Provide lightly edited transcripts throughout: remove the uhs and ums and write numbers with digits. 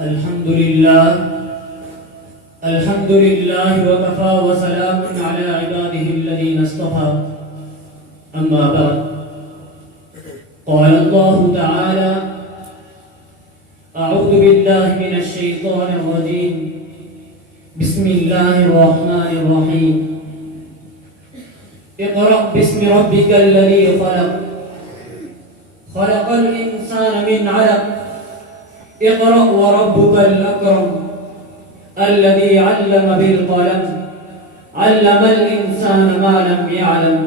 الحمد لله الحمد لله وكفى وسلام على عباده الذين اصطفى. أما بعد، قال الله تعالى: أعوذ بالله من الشيطان الرجيم، بسم الله الرحمن الرحيم. اقرأ باسم ربك الذي خلق، خلق الإنسان من علق. اقرأ وربك الأكرم الذي علم بالقلم، علم الإنسان ما لم يعلم.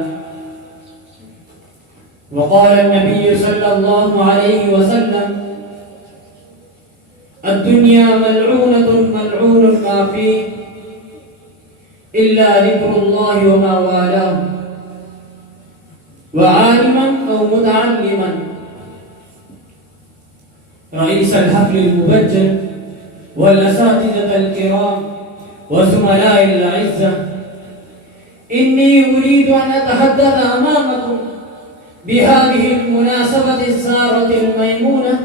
وقال النبي صلى الله عليه وسلم: الدنيا ملعونة ملعون ما فيه إلا ذكر الله وما والاه، وعالما أو متعلما. رئيس الحفل المبجل والأساتذة الكرام وزملاء الأعزة، إني أريد أن أتحدث أمامكم بهذه المناسبة السارة الميمونة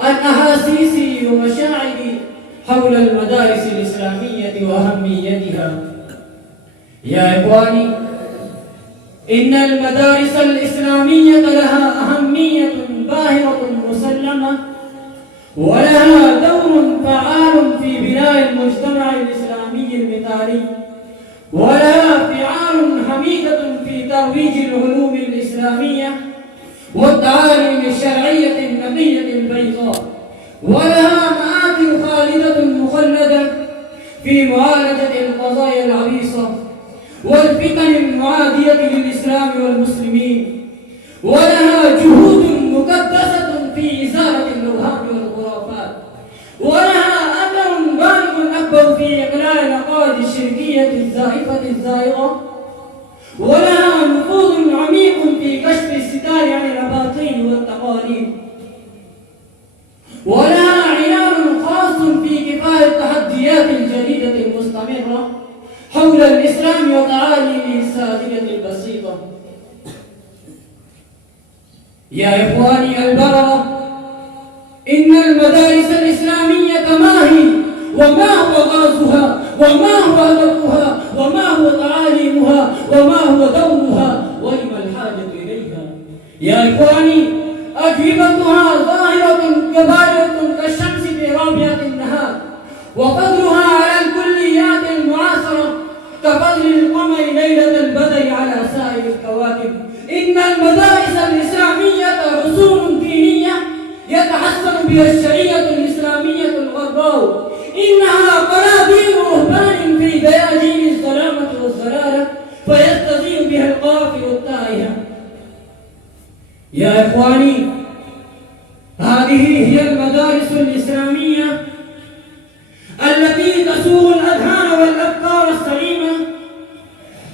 عن أحاسيسي ومشاعري حول المدارس الإسلامية وأهميتها. يا إخواني، إن المدارس الإسلامية لها أهمية باهرة مسلمة، ولها دور فعال في بناء المجتمع الإسلامي المثالي، ولها فعال حميدة في ترويج العلوم الإسلامية والتعاليم الشرعية النقية البيضاء، ولها مآثر خالدة مخلدة في معالجة القضايا العويصة والفتن المعادية للإسلام والمسلمين، ولها جهود مقدسة في إزالة الأوهام والخرافات، ولها أثر بالغ أكبر في إقلاع العقائد الشركية الزائفة الزائغة، ولها نفوذ عميق في كشف الستار عن الأباطيل والتقاليد، ولها عيار خاص في كفاية التحديات الجديدة المستمرة حول الإسلام وتعاليمه الساذجة البسيطة. يا إخواني البررة، إن المدارس الإسلامية ما هي، وما هو غرضها، وما هو هدفها، وما هو تعاليمها، وما هو دورها، ولما الحاجة إليها؟ يا إخواني، أجوبتها ظاهرة كبارة كالشمس في رابعة النهار، وقدرها على الكليات المعاصرة كفضل القمر ليلة البدر على سائر الكواكب. إن المدارس الإسلامية رسوم دينية يتحسن بها الشريعة الإسلامية الغراء. إنها قناديل رهبان في دياجين الظلامة والزلالة فيستزيد بها القافل التائهة. يا إخواني، هذه هي المدارس الإسلامية التي تسوق الأذهان والأفكار السليمة،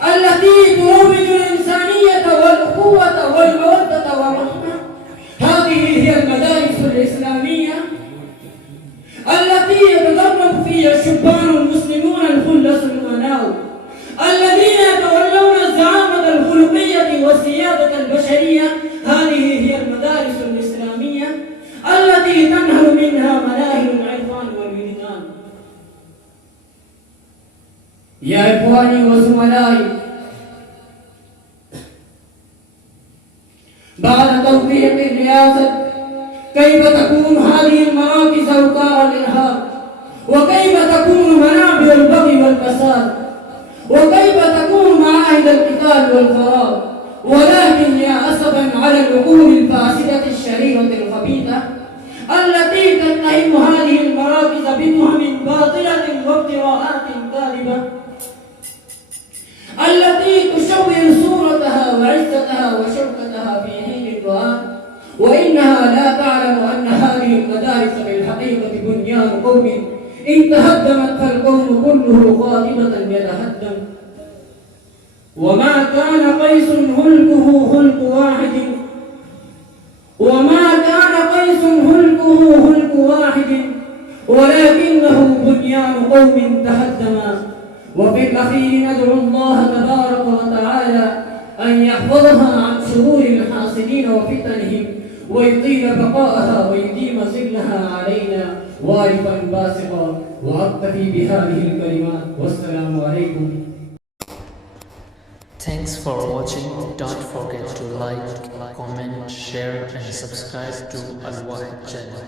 التي تروج الإنسانية والأخوة والمودة والرحمة. هذه هي المدارس الإسلامية التي يتدرب فيها الشبان المسلمون الخلص الأمناء، الذين يتولون الزعامة الخلقية والسيادة البشرية. هذه هي المدارس الإسلامية التي تنهل منها مناهل العرفان والوجدان. يا إخواني وزملائي، بعد توثيق الرئاسة، كيف تكون هذه المراكز أوتار الإرهاب؟ وكيف تكون منابع البغي والفساد؟ وكيف تكون معاهد القتال والخراب؟ ولكن يا أسفا على العقول الفاسدة الشريرة الخبيثة التي تتهم هذه المراكز بتهم باطلة وافتراءات كاذبة، التي تشوه صورتها وعزتها وشوكتها في حين الدعاء، وإنها لا تعلم أن هذه المدارس بالحقيقة بنيان قوم إن تهدمت فالقوم كله قاطبة يتهدم. وما كان قيس هلكه هلك واحد، وما كان قيس هلكه هلك واحد، ولكنه بنيان قوم تهدما. وفي الأخير ندعو الله تبارك وتعالى أن يحفظها عن شرور الحاسدين وفتنهم، ويطيل بقاءها ويديم ظلها علينا. وارفا باسقا وأكتفي بهذه الكلمات والسلام عليكم. Thanks for watching. Don't forget to like, comment, share and subscribe to Al Wahid channel.